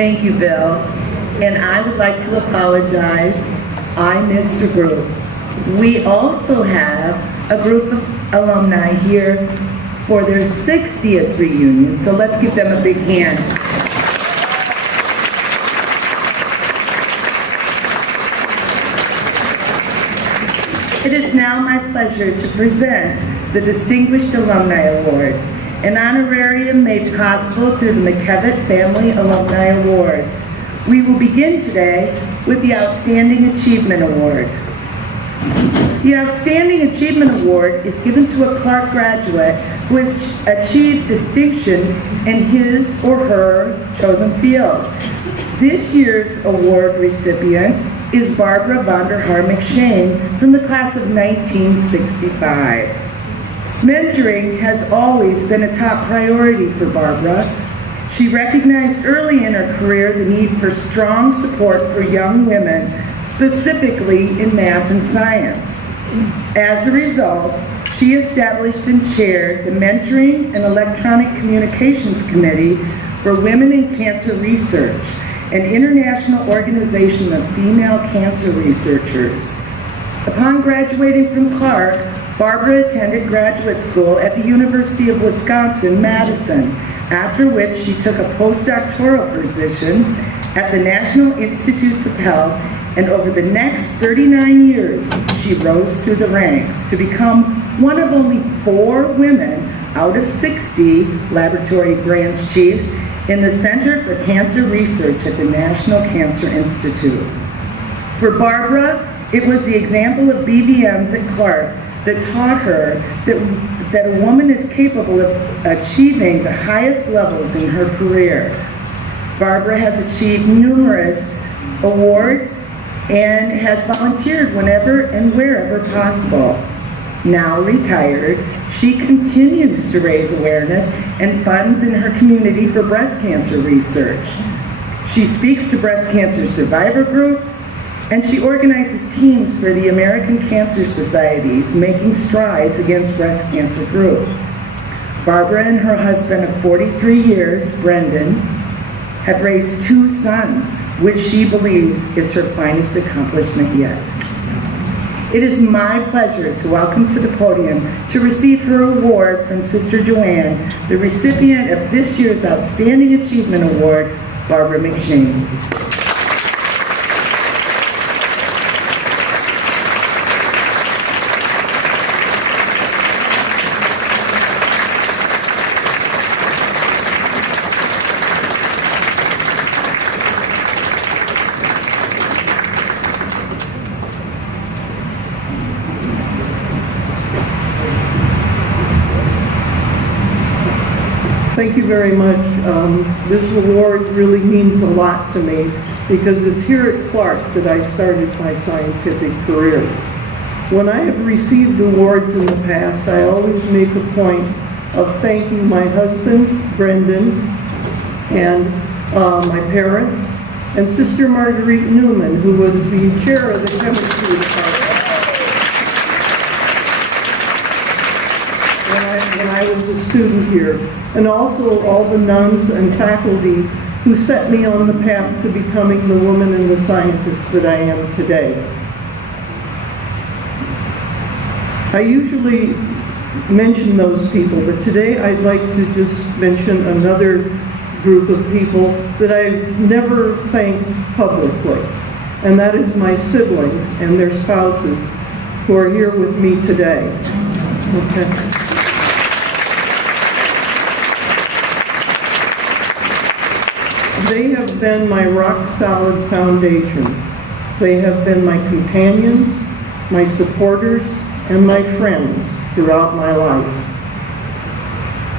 Thank you, Bill. And I would like to apologize. I missed a group. We also have a group of alumni here for their 60th reunion, so let's give them a big hand. It is now my pleasure to present the Distinguished Alumni Awards, an honorarium made possible through the McKevitt Family Alumni Award. We will begin today with the Outstanding Achievement Award. The Outstanding Achievement Award is given to a Clark graduate who has achieved distinction in his or her chosen field. This year's award recipient is Barbara Vonderhaar McShane from the class of 1965. Mentoring has always been a top priority for Barbara. She recognized early in her career the need for strong support for young women, specifically in math and science. As a result, she established and chaired the Mentoring and Electronic Communications Committee for Women in Cancer Research, an international organization of female cancer researchers. Upon graduating from Clark, Barbara attended graduate school at the University of Wisconsin-Madison, after which she took a postdoctoral position at the National Institutes of Health, and over the next 39 years, she rose through the ranks to become one of only 4 women out of 60 laboratory branch chiefs in the Center for Cancer Research at the National Cancer Institute. For Barbara, it was the example of BVMs at Clark that taught her that a woman is capable of achieving the highest levels in her career. Barbara has achieved numerous awards and has volunteered whenever and wherever possible. Now retired, she continues to raise awareness and funds in her community for breast cancer research. She speaks to breast cancer survivor groups, and she organizes teams for the American Cancer Societies, making strides against breast cancer group. Barbara and her husband of 43 years, Brendan, have raised 2 sons, which she believes is her finest accomplishment yet. It is my pleasure to welcome to the podium to receive her award from Sister Joanne, the recipient of this year's Outstanding Achievement Award, Barbara McShane. Thank you very much. This award really means a lot to me because it's here at Clark that I started my scientific career. When I have received awards in the past, I always make a point of thanking my husband, Brendan, and my parents, and Sister Marguerite Newman, who was the chair of the chemistry department when I was a student here, and also all the nuns and faculty who set me on the path to becoming the woman and the scientist that I am today. I usually mention those people, but today I'd like to just mention another group of people that I've never thanked publicly, and that is my siblings and their spouses who are here with me today. Okay. They have been my rock-solid foundation. They have been my companions, my supporters, and my friends throughout my life.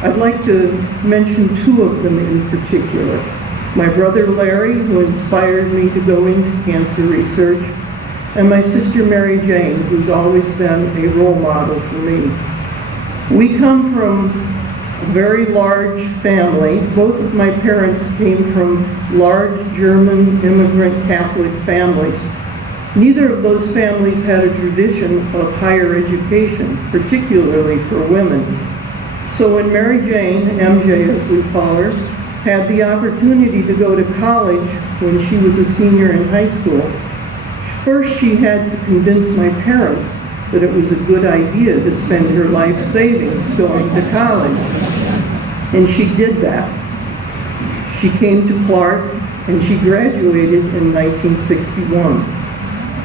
I'd like to mention 2 of them in particular. My brother Larry, who inspired me to go into cancer research, and my sister Mary Jane, who's always been a role model for me. We come from a very large family. Both of my parents came from large German immigrant Catholic families. Neither of those families had a tradition of higher education, particularly for women. So when Mary Jane, MJ as we call her, had the opportunity to go to college when she was a senior in high school. First, she had to convince my parents that it was a good idea to spend her life savings going to college. And she did that. She came to Clark and she graduated in 1961.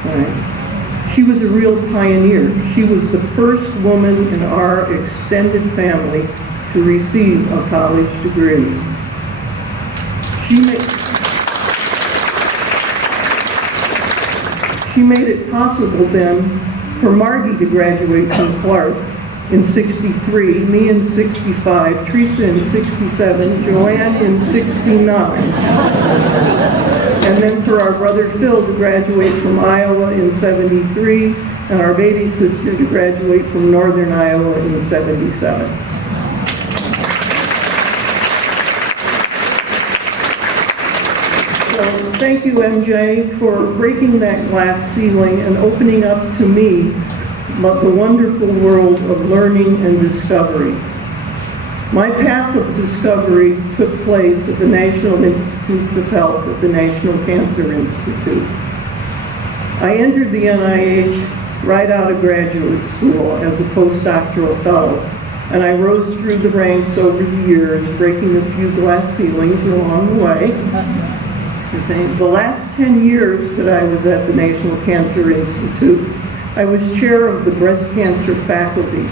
Right. She was a real pioneer. She was the first woman in our extended family to receive a college degree. She made it possible then for Margie to graduate from Clark in 63, me in 65, Teresa in 67, Joanne in 69. And then for our brother Phil to graduate from Iowa in 73, and our baby sister to graduate from Northern Iowa in 77. So thank you, MJ, for breaking that glass ceiling and opening up to me about the wonderful world of learning and discovery. My path of discovery took place at the National Institutes of Health at the National Cancer Institute. I entered the NIH right out of graduate school as a postdoctoral fellow, and I rose through the ranks over the years, breaking a few glass ceilings along the way. The last 10 years that I was at the National Cancer Institute, I was chair of the breast cancer faculty.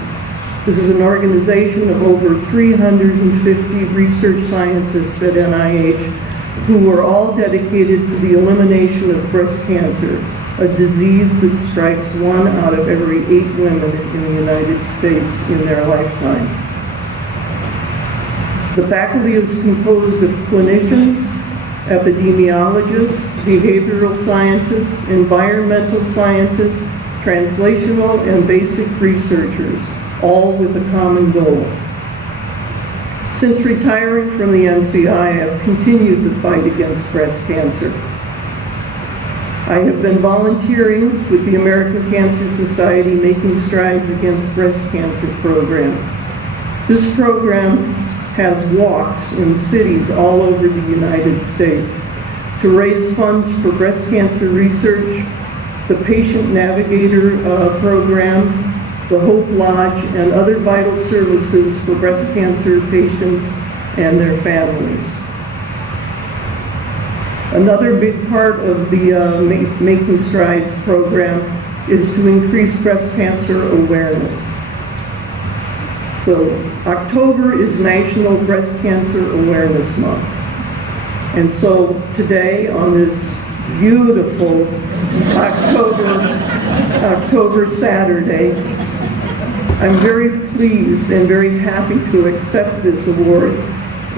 This is an organization of over 350 research scientists at NIH who were all dedicated to the elimination of breast cancer, a disease that strikes 1 out of every 8 women in the United States in their lifetime. The faculty is composed of clinicians, epidemiologists, behavioral scientists, environmental scientists, translational and basic researchers, all with a common goal. Since retiring from the NCI, I have continued the fight against breast cancer. I have been volunteering with the American Cancer Society Making Strides Against Breast Cancer program. This program has walks in cities all over the United States to raise funds for breast cancer research, the Patient Navigator program, the Hope Lodge, and other vital services for breast cancer patients and their families. Another big part of the Making Strides program is to increase breast cancer awareness. So October is National Breast Cancer Awareness Month. And so today, on this beautiful October Saturday, I'm very pleased and very happy to accept this award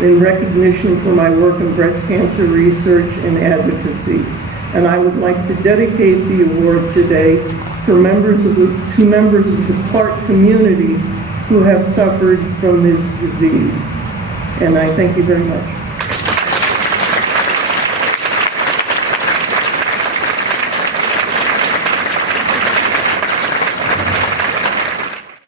in recognition for my work in breast cancer research and advocacy. And I would like to dedicate the award today to members of the Clark community who have suffered from this disease. And I thank you very much.